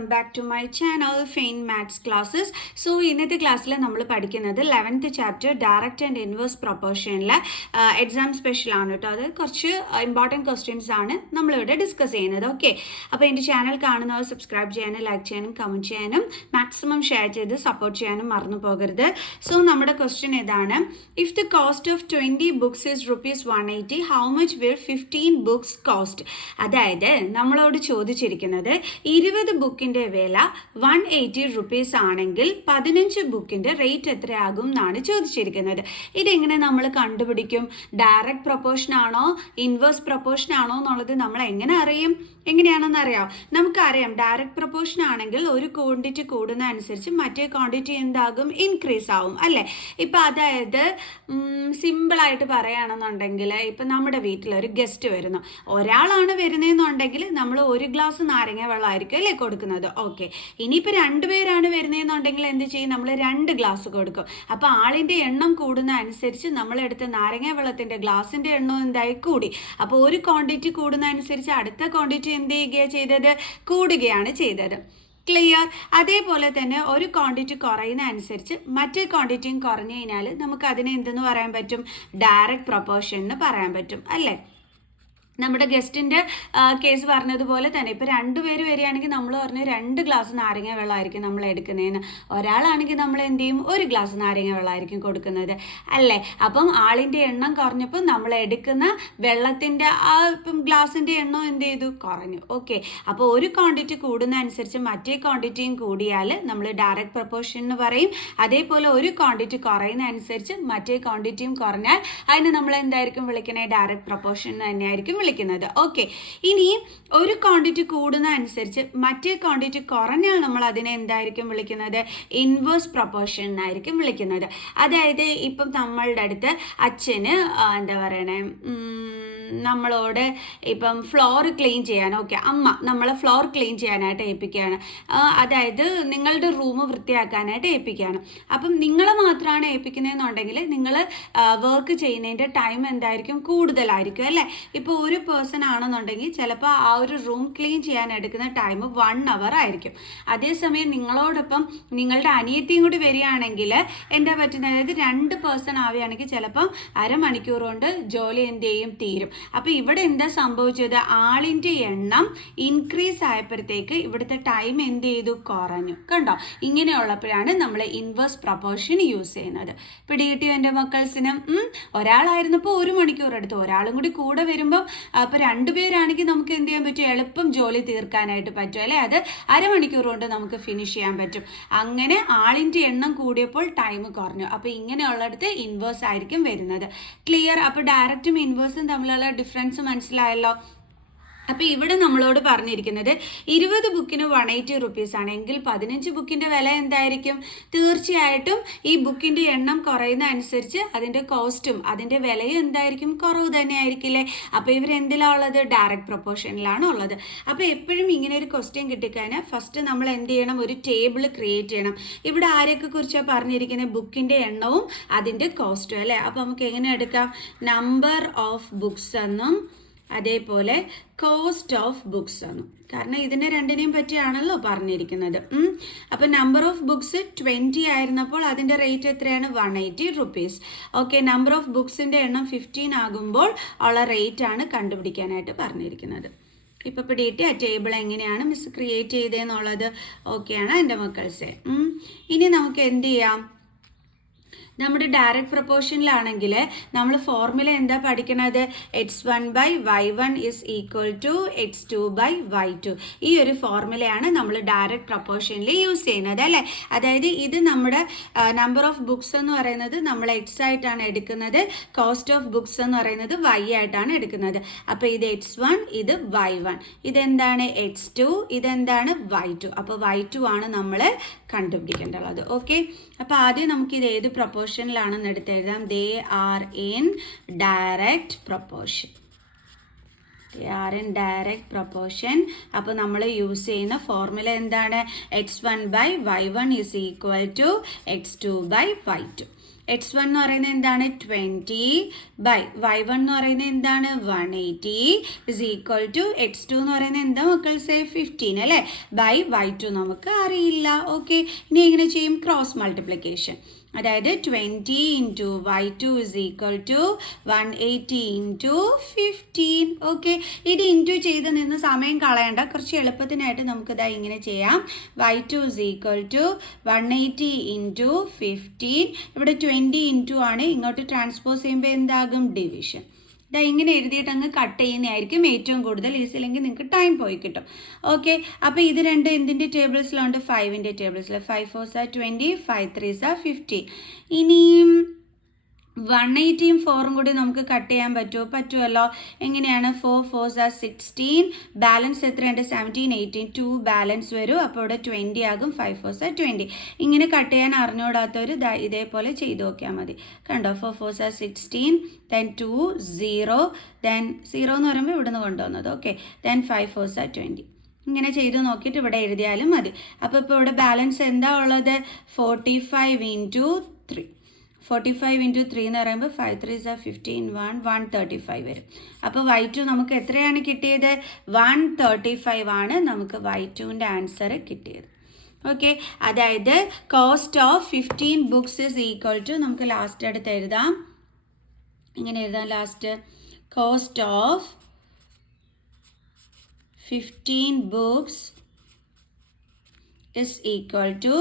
Welcome back to my channel Fein maths classes. So ഇന്നത്തെ ക്ലാസ്സിൽ നമ്മൾ പഠിക്കുന്നത് 11th chapter direct and inverse പ്രൊപ്പോർഷനിലെ എക്സാം സ്പെഷ്യൽ ആണ് കേട്ടോ. അത് കുറച്ച് ഇമ്പോർട്ടൻറ്റ് ക്വസ്റ്റ്യൻസ് ആണ് നമ്മളിവിടെ ഡിസ്കസ് ചെയ്യുന്നത്. ഓക്കെ, അപ്പോൾ എൻ്റെ ചാനൽ കാണുന്നവർ സബ്സ്ക്രൈബ് ചെയ്യാനും ലൈക്ക് ചെയ്യാനും കമൻറ്റ് ചെയ്യാനും മാക്സിമം ഷെയർ ചെയ്ത് സപ്പോർട്ട് ചെയ്യാനും മറന്നു പോകരുത്. സോ നമ്മുടെ ക്വസ്റ്റ്യൻ ഇതാണ്: if the cost of 20 books is ₹180, how much will 15 books cost? അതായത് നമ്മളോട് ചോദിച്ചിരിക്കുന്നത് 20 ബുക്കിൻ്റെ വില 180 റുപ്പീസ് ആണെങ്കിൽ 15 ബുക്കിൻ്റെ റേറ്റ് എത്രയാകും എന്നാണ് ചോദിച്ചിരിക്കുന്നത്. ഇതെങ്ങനെ നമ്മൾ കണ്ടുപിടിക്കും? ഡയറക്റ്റ് പ്രൊപ്പോർഷൻ ആണോ ഇൻവേഴ്സ് പ്രൊപ്പോർഷൻ ആണോ എന്നുള്ളത് നമ്മൾ എങ്ങനെ അറിയും? എങ്ങനെയാണെന്ന് അറിയാം. നമുക്കറിയാം ഡയറക്റ്റ് പ്രൊപ്പോർഷൻ ആണെങ്കിൽ ഒരു ക്വാണ്ടിറ്റി കൂടുന്ന അനുസരിച്ച് മറ്റേ ക്വാണ്ടിറ്റി എന്താകും? ഇൻക്രീസ് ആവും അല്ലേ? ഇപ്പം അതായത് സിമ്പിളായിട്ട് പറയുകയാണെന്നുണ്ടെങ്കിൽ ഇപ്പം നമ്മുടെ വീട്ടിലൊരു ഗസ്റ്റ് വരുന്നു, ഒരാളാണ് വരുന്നതെന്നുണ്ടെങ്കിൽ നമ്മൾ ഒരു ഗ്ലാസ് നാരങ്ങ വെള്ളമായിരിക്കും അല്ലേ കൊടുക്കുന്നത്. ഓക്കെ, ഇനിയിപ്പോൾ 2 പേരാണ് വരുന്നതെന്നുണ്ടെങ്കിൽ എന്ത് ചെയ്യും? നമ്മൾ 2 ഗ്ലാസ് കൊടുക്കും. അപ്പോൾ ആളിൻ്റെ എണ്ണം കൂടുന്ന അനുസരിച്ച് നമ്മളെടുത്ത നാരങ്ങ വെള്ളത്തിൻ്റെ ഗ്ലാസിൻ്റെ എണ്ണം എന്തായി? കൂടി. അപ്പോൾ ഒരു ക്വാണ്ടിറ്റി കൂടുന്ന അനുസരിച്ച് അടുത്ത ക്വാണ്ടിറ്റി എന്ത് ചെയ്യുകയാണ് ചെയ്തത്? കൂടുകയാണ് ചെയ്തത്. ക്ലിയർ? അതേപോലെ തന്നെ ഒരു ക്വാണ്ടിറ്റി കുറയുന്ന അനുസരിച്ച് മറ്റേ ക്വാണ്ടിറ്റിയും കുറഞ്ഞു കഴിഞ്ഞാൽ നമുക്ക് അതിനെ എന്തെന്ന് പറയാൻ പറ്റും? ഡയറക്റ്റ് പ്രൊപ്പോർഷൻ എന്ന് പറയാൻ പറ്റും അല്ലേ? നമ്മുടെ ഗസ്റ്റിൻ്റെ കേസ് പറഞ്ഞതുപോലെ തന്നെ ഇപ്പോൾ 2 പേര് വരികയാണെങ്കിൽ നമ്മൾ പറഞ്ഞ് 2 ഗ്ലാസ് നാരങ്ങ വെള്ളമായിരിക്കും നമ്മൾ എടുക്കുന്നതെന്ന്. ഒരാളാണെങ്കിൽ നമ്മൾ എന്ത് ചെയ്യും? 1 ഗ്ലാസ് നാരങ്ങ വെള്ളമായിരിക്കും കൊടുക്കുന്നത് അല്ലേ? അപ്പം ആളിൻ്റെ എണ്ണം കുറഞ്ഞപ്പോൾ നമ്മൾ എടുക്കുന്ന വെള്ളത്തിൻ്റെ ആ ഗ്ലാസിൻ്റെ എണ്ണം എന്ത് ചെയ്തു? കുറഞ്ഞു. ഓക്കെ, അപ്പോൾ ഒരു ക്വാണ്ടിറ്റി കൂടുന്ന അനുസരിച്ച് മറ്റേ ക്വാണ്ടിറ്റിയും കൂടിയാൽ നമ്മൾ ഡയറക്റ്റ് പ്രൊപ്പോർഷൻ എന്ന് പറയും. അതേപോലെ ഒരു ക്വാണ്ടിറ്റി കുറയുന്ന അനുസരിച്ച് മറ്റേ ക്വാണ്ടിറ്റിയും കുറഞ്ഞാൽ അതിന് നമ്മൾ എന്തായിരിക്കും വിളിക്കണേ? ഡയറക്റ്റ് പ്രൊപ്പോർഷൻ തന്നെയായിരിക്കും വിളിക്കുന്നത്. ഓക്കെ, ഇനി ഒരു ക്വാണ്ടിറ്റി കൂടുന്ന അനുസരിച്ച് മറ്റേ ക്വാണ്ടിറ്റി കുറഞ്ഞാൽ നമ്മൾ അതിനെ എന്തായിരിക്കും വിളിക്കുന്നത്? ഇൻവേഴ്സ് പ്രൊപ്പോർഷൻ എന്നായിരിക്കും വിളിക്കുന്നത്. അതായത് ഇപ്പം നമ്മളുടെ അടുത്ത് അച്ഛന് എന്താ പറയണേ, നമ്മളോട് ഇപ്പം ഫ്ലോർ ക്ലീൻ ചെയ്യാൻ, ഓക്കെ, അമ്മ നമ്മളെ ഫ്ലോർ ക്ലീൻ ചെയ്യാനായിട്ട് ഏൽപ്പിക്കുകയാണ്. അതായത് നിങ്ങളുടെ റൂം വൃത്തിയാക്കാനായിട്ട് ഏൽപ്പിക്കുകയാണ്. അപ്പം നിങ്ങളെ മാത്രമാണ് ഏൽപ്പിക്കുന്നതെന്നുണ്ടെങ്കിൽ നിങ്ങൾ വർക്ക് ചെയ്യുന്നതിൻ്റെ ടൈം എന്തായിരിക്കും? കൂടുതലായിരിക്കും അല്ലേ? ഇപ്പോൾ ഒരു പേഴ്സൺ ആണെന്നുണ്ടെങ്കിൽ ചിലപ്പോൾ ആ ഒരു റൂം ക്ലീൻ ചെയ്യാൻ എടുക്കുന്ന ടൈം 1 hour ആയിരിക്കും. അതേസമയം നിങ്ങളോടൊപ്പം നിങ്ങളുടെ അനിയത്തിയും കൂടി വരികയാണെങ്കിൽ എന്താ പറ്റുന്നത്? അതായത് 2 പേഴ്സൺ ആവുകയാണെങ്കിൽ ചിലപ്പം അരമണിക്കൂർ കൊണ്ട് ജോലി എന്ത് ചെയ്യും? തീരും. അപ്പോൾ ഇവിടെ എന്താ സംഭവിച്ചത്? ആളിൻ്റെ എണ്ണം ഇൻക്രീസ് ആയപ്പോഴത്തേക്ക് ഇവിടുത്തെ ടൈം എന്ത് ചെയ്തു? കുറഞ്ഞു. കണ്ടോ? ഇങ്ങനെയുള്ളപ്പോഴാണ് നമ്മൾ ഇൻവേഴ്സ് പ്രൊപ്പോർഷൻ യൂസ് ചെയ്യുന്നത്. പിടികിട്ടിയോ എൻ്റെ മക്കൾസിനും? ഒരാളായിരുന്നപ്പോൾ 1 മണിക്കൂർ എടുത്തു, ഒരാളും കൂടി കൂടെ വരുമ്പം അപ്പോൾ 2 പേരാണെങ്കിൽ നമുക്ക് എന്ത് ചെയ്യാൻ പറ്റും? എളുപ്പം ജോലി തീർക്കാനായിട്ട് പറ്റും അല്ലേ? അത് അരമണിക്കൂർ കൊണ്ട് നമുക്ക് ഫിനിഷ് ചെയ്യാൻ പറ്റും. അങ്ങനെ ആളിൻ്റെ എണ്ണം കൂടിയപ്പോൾ ടൈം കുറഞ്ഞു. അപ്പോൾ ഇങ്ങനെയുള്ളിടത്ത് ഇൻവേഴ്സ് ആയിരിക്കും വരുന്നത്. ക്ലിയർ? അപ്പോൾ ഡയറക്റ്റും ഇൻവേഴ്സും തമ്മിലുള്ള ഡിഫറൻസ് മനസ്സിലായല്ലോ. അപ്പോൾ ഇവിടെ നമ്മളോട് പറഞ്ഞിരിക്കുന്നത് 20 ബുക്കിന് 180 റുപ്പീസ് ആണ് എങ്കിൽ 15 ബുക്കിൻ്റെ വില എന്തായിരിക്കും? തീർച്ചയായിട്ടും ഈ ബുക്കിൻ്റെ എണ്ണം കുറയുന്ന അനുസരിച്ച് അതിൻ്റെ കോസ്റ്റും അതിൻ്റെ വിലയും എന്തായിരിക്കും? കുറവ് തന്നെ ആയിരിക്കില്ലേ? അപ്പോൾ ഇവരെന്തിലാണ് ഉള്ളത്? ഡയറക്റ്റ് പ്രൊപ്പോർഷനിലാണ് ഉള്ളത്. അപ്പോൾ എപ്പോഴും ഇങ്ങനെ ഒരു ക്വസ്റ്റ്യൻ കിട്ടിക്കഴിഞ്ഞാൽ ഫസ്റ്റ് നമ്മൾ എന്ത് ചെയ്യണം? ഒരു ടേബിൾ ക്രിയേറ്റ് ചെയ്യണം. ഇവിടെ ആരെയൊക്കെ കുറിച്ചാണ് പറഞ്ഞിരിക്കുന്നത്? ബുക്കിൻ്റെ എണ്ണവും അതിൻ്റെ കോസ്റ്റും അല്ലേ? അപ്പോൾ നമുക്ക് എങ്ങനെ എടുക്കാം? നമ്പർ ഓഫ് ബുക്സ് എന്നും അതേപോലെ കോസ്റ്റ് ഓഫ് ബുക്സ് എന്നും. കാരണം ഇതിനെ രണ്ടിനെയും പറ്റിയാണല്ലോ പറഞ്ഞിരിക്കുന്നത്. അപ്പോൾ നമ്പർ ഓഫ് ബുക്സ് 20 ആയിരുന്നപ്പോൾ അതിൻ്റെ റേറ്റ് എത്രയാണ്? 180 റുപ്പീസ്. ഓക്കെ, നമ്പർ ഓഫ് ബുക്സിൻ്റെ എണ്ണം 15 ആകുമ്പോൾ ഉള്ള റേറ്റ് ആണ് കണ്ടുപിടിക്കാനായിട്ട് പറഞ്ഞിരിക്കുന്നത്. ഇപ്പോൾ പിടിയിട്ട് ആ ടേബിൾ എങ്ങനെയാണ് മിസ് ക്രിയേറ്റ് ചെയ്തതെന്നുള്ളത് ഓക്കെയാണ് എൻ്റെ മക്കൾസെ. ഇനി നമുക്ക് എന്ത് ചെയ്യാം? നമ്മുടെ ഡയറക്റ്റ് പ്രൊപ്പോർഷനിലാണെങ്കിൽ നമ്മൾ ഫോർമുല എന്താ പഠിക്കണത്? x1/y1 is equal to x2/y2. ഈ ഒരു ഫോർമുലയാണ് നമ്മൾ ഡയറക്റ്റ് പ്രൊപ്പോർഷനിൽ യൂസ് ചെയ്യുന്നത് അല്ലേ? അതായത് ഇത് നമ്മുടെ നമ്പർ ഓഫ് ബുക്സ് എന്ന് പറയുന്നത് നമ്മൾ x ആയിട്ടാണ് എടുക്കുന്നത്, കോസ്റ്റ് ഓഫ് ബുക്സ് എന്ന് പറയുന്നത് y ആയിട്ടാണ് എടുക്കുന്നത്. അപ്പോൾ ഇത് x1, ഇത് y1, ഇതെന്താണ്? x2, ഇതെന്താണ്? y2. അപ്പോൾ y2 ആണ് നമ്മൾ കണ്ടുപിടിക്കേണ്ടത്. ഓക്കെ, അപ്പോൾ ആദ്യം നമുക്കിത് ഏത് പ്രൊപ്പോർഷനിലാണെന്ന് എടുത്തെഴുതാം. They are in direct proportion. അപ്പോൾ നമ്മൾ യൂസ് ചെയ്യുന്ന ഫോർമുല എന്താണ്? x1/y1 is equal to x2/y2. x1 എന്ന് പറയുന്നത് എന്താണ് 20 ബൈ y1 എന്ന് പറയുന്നത് എന്താണ് 180 ഇസ് ഈക്വൽ ടു x2 എന്ന് പറയുന്നത് എന്താ മക്കൾ സേ 15 അല്ലേ ബൈ y2 നമുക്ക് അറിയില്ല. ഓക്കെ, ഇനി എങ്ങനെ ചെയ്യും? Cross multiplication. അതായത് 20 into y2 is equal to 180 into 15. Okay, ഇത് ഇൻറ്റു ചെയ്ത് നിന്ന് സമയം കളയണ്ട, കുറച്ച് എളുപ്പത്തിനായിട്ട് നമുക്കിതാ ഇങ്ങനെ ചെയ്യാം. y2 is equal to 180 into 15. ഇവിടെ 20 ഇൻറ്റു ആണ്, ഇങ്ങോട്ട് ട്രാൻസ്പോസ് ചെയ്യുമ്പോൾ എന്താകും? ഡിവിഷൻ. ഇതാ ഇങ്ങനെ എഴുതിയിട്ട് അങ്ങ് കട്ട് ചെയ്യുന്നതായിരിക്കും ഏറ്റവും കൂടുതൽ ഈസി, അല്ലെങ്കിൽ നിങ്ങൾക്ക് ടൈം പോയി കിട്ടും. ഓക്കെ, അപ്പോൾ ഇത് രണ്ട് എന്തിൻ്റെ ടേബിൾസിലുണ്ട്? 5ൻ്റെ ടേബിൾസിൽ. 5 4s are 20, 5 3s are 15. ഇനിയും 180യും 4ഉം കൂടി നമുക്ക് കട്ട് ചെയ്യാൻ പറ്റുമല്ലോ. എങ്ങനെയാണ്? 4 4s are 16, ബാലൻസ് എത്രയുണ്ട്? 17 18, 2 ബാലൻസ് വരും, അപ്പോൾ ഇവിടെ 20 ആകും. 5 4s are 20. ഇങ്ങനെ കട്ട് ചെയ്യാൻ അറിഞ്ഞുകൂടാത്തവർ ഇതേപോലെ ചെയ്ത് നോക്കിയാൽ മതി. കണ്ടോ? 4 4s are 16, then 2 0, then 0 എന്ന് പറയുമ്പോൾ ഇവിടുന്ന് കൊണ്ടുവന്നത്. Okay, then 5 4s are 20. ഇങ്ങനെ ചെയ്ത് നോക്കിയിട്ട് ഇവിടെ എഴുതിയാലും മതി. അപ്പോൾ ഇപ്പോൾ ഇവിടെ ബാലൻസ് എന്താ ഉള്ളത്? 45 ഇൻറ്റു 3. 45 ഇൻറ്റു 3 എന്ന് പറയുമ്പോൾ 5 3s are 15, 135 വരും. അപ്പോൾ y2 നമുക്ക് എത്രയാണ് കിട്ടിയത്? 135 ആണ് നമുക്ക് y2ൻ്റെ ആൻസർ കിട്ടിയത്. ഓക്കെ, അതായത് cost of 15 books is equal to, നമുക്ക് ലാസ്റ്റ് അടുത്ത് എഴുതാം. ഇങ്ങനെ എഴുതാം last. Cost of 15 books is equal to,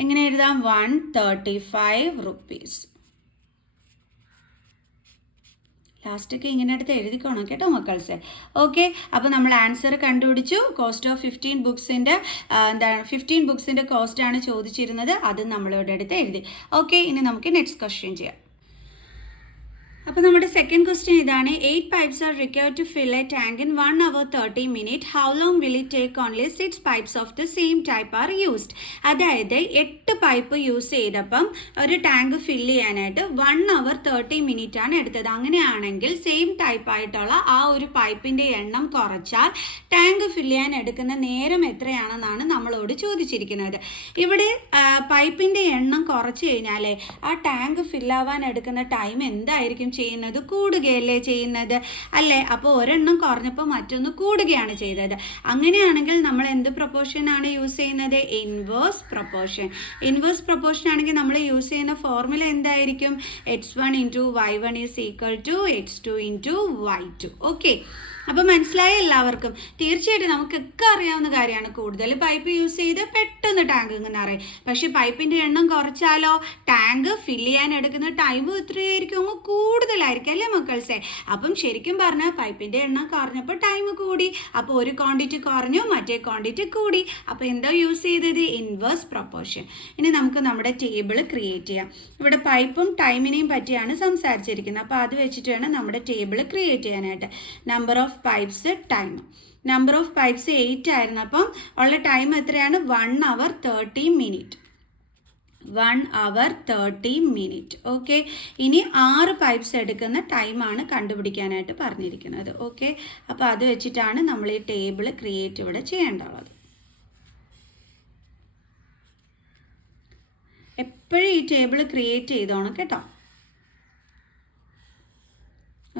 എങ്ങനെ എഴുതാം? 135 rupees. ലാസ്റ്റൊക്കെ ഇങ്ങനെ അടുത്ത് എഴുതിക്കോണം കേട്ടോ മക്കൾസ്. ഓക്കെ, അപ്പോൾ നമ്മൾ ആൻസർ കണ്ടുപിടിച്ചു. കോസ്റ്റ് ഓഫ് 15 ബുക്സിൻ്റെ എന്താണ് 15 ബുക്സിൻ്റെ കോസ്റ്റാണ് ചോദിച്ചിരുന്നത്, അത് നമ്മളിവിടെ അടുത്ത് എഴുതി. ഓക്കെ, ഇനി നമുക്ക് നെക്സ്റ്റ് ക്വസ്റ്റ്യൻ ചെയ്യാം. അപ്പോൾ നമ്മുടെ സെക്കൻഡ് ക്വസ്റ്റ്യൻ ഇതാണ്. 8 pipes are required to fill a tank in 1 hour 30 minutes. How long will it take? Only 6 pipes of the same type are used. അതായത് 8 പൈപ്പ് യൂസ് ചെയ്തപ്പം ഒരു ടാങ്ക് ഫില്ല് ചെയ്യാനായിട്ട് 1 hour 30 minutes ആണ് എടുത്തത്. അങ്ങനെയാണെങ്കിൽ same type ആയിട്ടുള്ള ആ ഒരു പൈപ്പിൻ്റെ എണ്ണം കുറച്ചാൽ ടാങ്ക് ഫില്ല് ചെയ്യാൻ എടുക്കുന്ന നേരം എത്രയാണെന്നാണ് നമ്മളോട് ചോദിച്ചിരിക്കുന്നത്. ഇവിടെ പൈപ്പിൻ്റെ എണ്ണം കുറച്ച് കഴിഞ്ഞാൽ ആ ടാങ്ക് ഫില്ലാവാൻ എടുക്കുന്ന ടൈം എന്തായിരിക്കും ചെയ്യുന്നത്? കൂടുകയല്ലേ ചെയ്യുന്നത് അല്ലേ? അപ്പോൾ ഒരെണ്ണം കുറഞ്ഞപ്പോൾ മറ്റൊന്ന് കൂടുകയാണ് ചെയ്തത്. അങ്ങനെയാണെങ്കിൽ നമ്മൾ എന്ത് പ്രൊപ്പോർഷൻ ആണ് യൂസ് ചെയ്യുന്നത്? Inverse proportion. ഇൻവേഴ്സ് പ്രൊപ്പോർഷൻ ആണെങ്കിൽ നമ്മൾ യൂസ് ചെയ്യുന്ന ഫോർമുല എന്തായിരിക്കും? x1 into y1 is equal to x2 into y2. Okay, അപ്പോൾ മനസ്സിലായ എല്ലാവർക്കും? തീർച്ചയായിട്ടും നമുക്കൊക്കെ അറിയാവുന്ന കാര്യമാണ്. കൂടുതൽ പൈപ്പ് യൂസ് ചെയ്ത് പെട്ടെന്ന് ടാങ്ക് ഇങ്ങനെ അറിയാം. പക്ഷേ പൈപ്പിൻ്റെ എണ്ണം കുറച്ചാലോ ടാങ്ക് ഫില്ല് ചെയ്യാൻ എടുക്കുന്ന ടൈം എത്രയായിരിക്കും? അങ്ങ് കൂടുതലായിരിക്കും അല്ലേ മക്കൾസേ? അപ്പം ശരിക്കും പറഞ്ഞാൽ പൈപ്പിൻ്റെ എണ്ണം കുറഞ്ഞപ്പോൾ ടൈം കൂടി. അപ്പോൾ ഒരു ക്വാണ്ടിറ്റി കുറഞ്ഞു, മറ്റേ ക്വാണ്ടിറ്റി കൂടി. അപ്പോൾ എന്താ യൂസ് ചെയ്തത്? Inverse proportion. ഇനി നമുക്ക് നമ്മുടെ ടേബിൾ ക്രിയേറ്റ് ചെയ്യാം. ഇവിടെ പൈപ്പും ടൈമിനെയും പറ്റിയാണ് സംസാരിച്ചിരിക്കുന്നത്. അപ്പോൾ അത് വെച്ചിട്ട് വേണം നമ്മുടെ ടേബിൾ ക്രിയേറ്റ് ചെയ്യാനായിട്ട്. Number of pipes, time. Number of pipes 8 ആയിരുന്നു. അപ്പം ഉള്ള ടൈം എത്രയാണ്? 1 hour 30 minutes. 1 hour 30 minutes. Okay, ഇനി 6 പൈപ്സ് എടുക്കുന്ന ടൈമാണ് കണ്ടുപിടിക്കാനായിട്ട് പറഞ്ഞിരിക്കുന്നത്. ഓക്കെ, അപ്പോൾ അത് വെച്ചിട്ടാണ് നമ്മൾ ഈ ടേബിൾ ക്രിയേറ്റ് ഇവിടെ ചെയ്യേണ്ടത്. എപ്പോഴും ഈ ടേബിൾ ക്രിയേറ്റ് ചെയ്തോണം കേട്ടോ.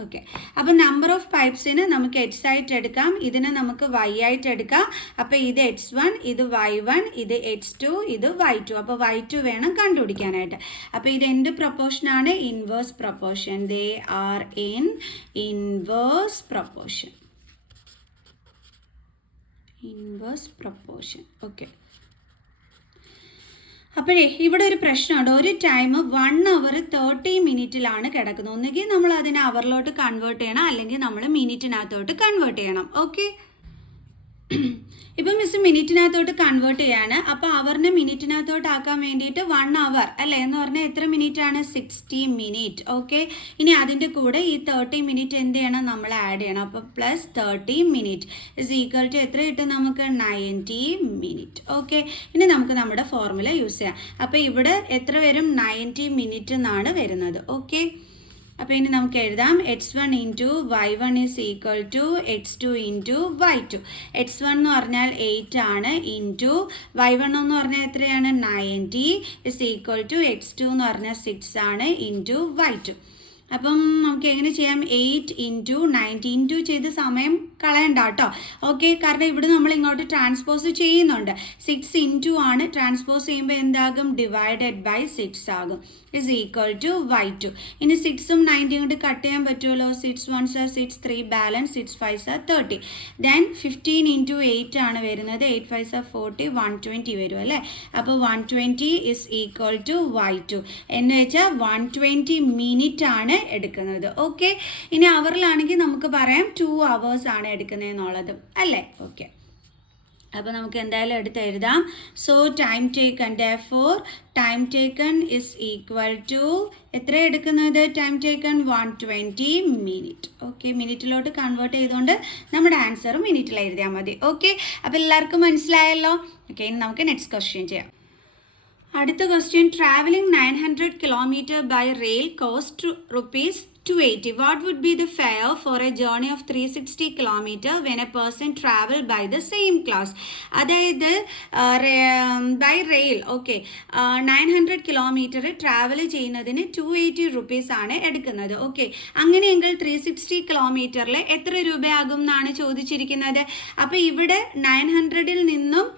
ഓക്കെ, അപ്പോൾ നമ്പർ ഓഫ് പൈപ്സിന് നമുക്ക് x ആയിട്ട് എടുക്കാം, ഇതിനെ നമുക്ക് y ആയിട്ട് എടുക്കാം. അപ്പോൾ ഇത് x1, ഇത് y1, ഇത് x2, ഇത് y2. അപ്പോൾ y2 വേണം കണ്ടുപിടിക്കാനായിട്ട്. അപ്പോൾ ഇത് എന്ത് പ്രൊപ്പോർഷനാണ്? Inverse proportion. They are in inverse proportion. Inverse proportion. Okay, അപ്പോഴേ ഇവിടെ ഒരു പ്രശ്നമുണ്ട്. ഒരു ടൈം 1 hour 30 minutesലാണ് കിടക്കുന്നത്. ഒന്നുകിൽ നമ്മൾ അതിനെ അവറിലോട്ട് കൺവേർട്ട് ചെയ്യണം, അല്ലെങ്കിൽ നമ്മൾ മിനിറ്റിനകത്തോട്ട് കൺവേർട്ട് ചെയ്യണം. ഓക്കെ, ഇപ്പം മിസ് മിനിറ്റിനകത്തോട്ട് കൺവേർട്ട് ചെയ്യാണ്. അപ്പോൾ അവറിനെ മിനിറ്റിനകത്തോട്ട് ആക്കാൻ വേണ്ടിയിട്ട് 1 hour അല്ലേ എന്ന് പറഞ്ഞാൽ എത്ര മിനിറ്റ് ആണ്? 60 minutes. ഓക്കെ, ഇനി അതിൻ്റെ കൂടെ ഈ 30 minutes എന്ത് ചെയ്യണം? നമ്മൾ ആഡ് ചെയ്യണം. അപ്പോൾ plus 30 minutes is equal to എത്ര കിട്ടും നമുക്ക്? 90 minutes. ഓക്കെ, ഇനി നമുക്ക് നമ്മുടെ ഫോർമുല യൂസ് ചെയ്യാം. അപ്പോൾ ഇവിടെ എത്ര വരും? 90 minutes എന്നാണ് വരുന്നത്. ഓക്കെ, അപ്പോൾ ഇനി നമുക്ക് എഴുതാം x1 into y1 is equal to x2 into y2. x1 എന്ന് പറഞ്ഞാൽ 8 ആണ്, ഇൻറ്റു y1 എന്ന് പറഞ്ഞാൽ എത്രയാണ് 90 ഈസ് ഈക്വൽ ടു x2 എന്ന് പറഞ്ഞാൽ 6 ആണ്, ഇൻറ്റു y2. അപ്പം നമുക്ക് എങ്ങനെ ചെയ്യാം, 8 ഇൻറ്റു 90 ഇൻറ്റു ചെയ്ത് സമയം കളയണ്ട കേട്ടോ. ഓക്കെ, കാരണം ഇവിടെ നമ്മൾ ഇങ്ങോട്ട് ട്രാൻസ്പോസ് ചെയ്യുന്നുണ്ട്. 6 ഇൻറ്റു ആണ്, ട്രാൻസ്പോസ് ചെയ്യുമ്പോൾ എന്താകും, ഡിവൈഡഡ് ബൈ 6 ആകും, ഇസ് ഈക്വൽ ടു y2. ഇനി 6ഉം 90 കൊണ്ട് കട്ട് ചെയ്യാൻ പറ്റുമല്ലോ. 6 1s are 6, 3 balance, 6 5s are 30. Then 15 into 8 ആണ് വരുന്നത്, 8 5s are 40, 120 വരും അല്ലേ. അപ്പോൾ 120 ഇസ് ഈക്വൽ ടു y2 എന്ന് വെച്ചാൽ 120 മിനിറ്റ് ആണ് എടുക്കുന്നത്. ഓക്കെ, ഇനി അവറിലാണെങ്കിൽ നമുക്ക് പറയാം 2 hours ആണ് എടുക്കുന്നതെന്നുള്ളത് അല്ലേ. ഓക്കെ, അപ്പോൾ നമുക്ക് എന്തായാലും എടുത്ത് എഴുതാം. So time taken, therefore time taken is equal to എത്ര എടുക്കുന്നത്, ടൈം ടേക്കൺ 120 മിനിറ്റ്. ഓക്കെ, മിനിറ്റിലോട്ട് കൺവേർട്ട് ചെയ്തുകൊണ്ട് നമ്മുടെ ആൻസർ മിനിറ്റിൽ എഴുതിയാൽ മതി. ഓക്കെ, അപ്പോൾ എല്ലാവർക്കും മനസ്സിലായല്ലോ. ഓക്കെ, ഇനി നമുക്ക് നെക്സ്റ്റ് ക്വസ്റ്റ്യൻ ചെയ്യാം. അടുത്ത question, travelling 900 kilometre by rail cost ₹280. What would be the fare for a journey of 360 kilometer when a person travel by the same class? അതായത് by rail, okay, 900 kilometre travel ചെയ്യുന്നതിന് ₹280 ആണ് എടുക്കുന്നത്. Okay, അങ്ങനെയെങ്കിൽ 360 കിലോമീറ്ററിൽ എത്ര രൂപയാകും എന്നാണ് ചോദിച്ചിരിക്കുന്നത്. അപ്പോൾ ഇവിടെ 900ൽ നിന്നും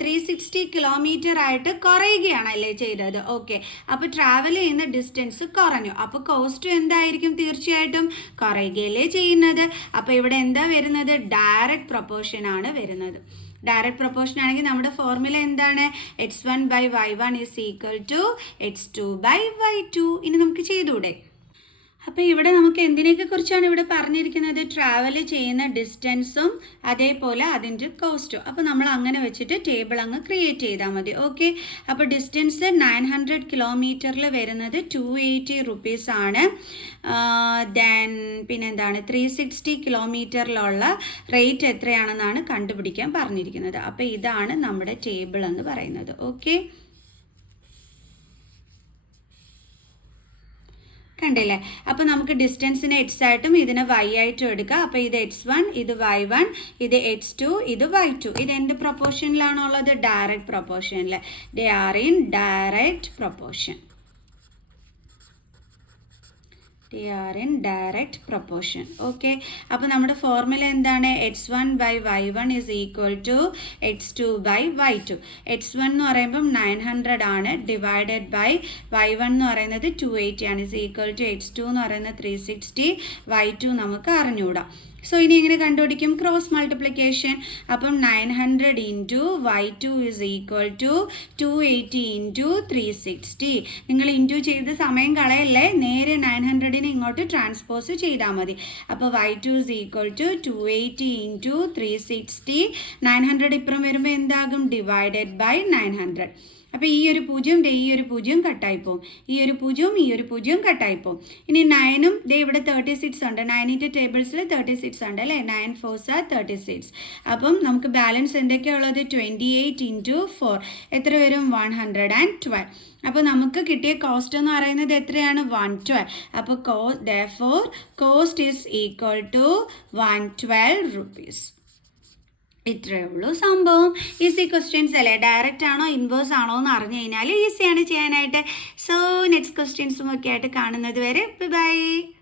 360 കിലോമീറ്റർ ആയിട്ട് കുറയുകയാണല്ലേ ചെയ്തത്. ഓക്കെ, അപ്പോൾ ട്രാവൽ ചെയ്യുന്ന ഡിസ്റ്റൻസ് കുറഞ്ഞു, അപ്പോൾ കോസ്റ്റ് എന്തായിരിക്കും, തീർച്ചയായിട്ടും കുറയുകയല്ലേ ചെയ്യുന്നത്. അപ്പോൾ ഇവിടെ എന്താ വരുന്നത്, ഡയറക്റ്റ് പ്രൊപ്പോർഷൻ ആണ് വരുന്നത്. ഡയറക്റ്റ് പ്രൊപ്പോർഷൻ ആണെങ്കിൽ നമ്മുടെ ഫോർമുല എന്താണ്, x1/y1 is equal to x2/y2. ഇനി നമുക്ക് ചെയ്തൂടെ. അപ്പോൾ ഇവിടെ നമുക്ക് എന്തിനെയൊക്കെ കുറിച്ചാണ് ഇവിടെ പറഞ്ഞിരിക്കുന്നത്, ട്രാവൽ ചെയ്യുന്ന ഡിസ്റ്റൻസും അതേപോലെ അതിൻ്റെ കോസ്റ്റും. അപ്പോൾ നമ്മൾ അങ്ങനെ വെച്ചിട്ട് ടേബിൾ അങ്ങ് ക്രിയേറ്റ് ചെയ്താൽ മതി. ഓക്കെ, അപ്പോൾ ഡിസ്റ്റൻസ് 900 കിലോമീറ്ററിൽ വരുന്നത് ₹280 ആണ്. ദെൻ പിന്നെന്താണ്, 360 കിലോമീറ്ററിലുള്ള റേറ്റ് എത്രയാണെന്നാണ് കണ്ടുപിടിക്കാൻ പറഞ്ഞിരിക്കുന്നത്. അപ്പോൾ ഇതാണ് നമ്മുടെ ടേബിൾ എന്ന് പറയുന്നത്. ഓക്കെ, കണ്ടില്ലേ. അപ്പോൾ നമുക്ക് ഡിസ്റ്റൻസിനെ x ആയിട്ടും ഇതിനെ y ആയിട്ടും എടുക്കാം. അപ്പോൾ ഇത് x1, ഇത് y1, ഇത് x2, ഇത് y2. ഇത് എന്ത് പ്രൊപ്പോർഷനിലാണുള്ളത്, ഡയറക്റ്റ് പ്രൊപ്പോർഷനിൽ. They are in direct proportion. Direct proportion. Okay, അപ്പോൾ നമ്മുടെ ഫോർമുല എന്താണ്, x1/y1 is equal to x2/y2. x1 എന്ന് പറയുമ്പം 900 ആണ്, ഡിവൈഡഡ് ബൈ y1 എന്ന് പറയുന്നത് 280 ആണ്, ഈസ് ഈക്വൽ ടു x2 എന്ന് പറയുന്നത് 360, y2 നമുക്ക് അറിഞ്ഞുകൂടാം. സോ ഇനി എങ്ങനെ കണ്ടുപിടിക്കും, ക്രോസ് മൾട്ടിപ്ലിക്കേഷൻ. അപ്പം 900 into y2 is equal to 280 into 360. നിങ്ങൾ ഇൻറ്റു ചെയ്ത് സമയം കളയല്ലേ, നേരെ 900നെ ഇങ്ങോട്ട് ട്രാൻസ്പോസ് ചെയ്താൽ മതി. അപ്പോൾ y2 is equal to 280 into 360. 900 ഇപ്പുറം വരുമ്പോൾ എന്താകും, ഡിവൈഡഡ് ബൈ 900. അപ്പോൾ ഈ ഒരു 0 ഈ ഒരു 0 കട്ടായിപ്പോവും, ഈ ഒരു 0 കട്ടായിപ്പോവും. ഇനി 9ഉം ഇവിടെ 36 ഉണ്ട്, 9ൻ്റെ ടേബിൾസിൽ 36 ഉണ്ട് അല്ലേ, 9 4s are 36. അപ്പം നമുക്ക് ബാലൻസ് എന്തൊക്കെയുള്ളത്, 28 ഇൻറ്റു 4 എത്ര വരും, 112. അപ്പോൾ നമുക്ക് കിട്ടിയ കോസ്റ്റ് എന്ന് പറയുന്നത് എത്രയാണ്, 112. അപ്പോൾ therefore cost is equal to ₹112. ഇത്രയേ ഉള്ളൂ സംഭവം. ഈസി ക്വസ്റ്റ്യൻസ് അല്ലേ, ഡയറക്റ്റ് ആണോ ഇൻവേഴ്സ് ആണോ എന്ന് അറിഞ്ഞു കഴിഞ്ഞാൽ ഈസിയാണ് ചെയ്യാനായിട്ട്. സോ നെക്സ്റ്റ് ക്വസ്റ്റ്യൻസും ഒക്കെ ആയിട്ട് കാണുന്നത് വരെ ബൈ.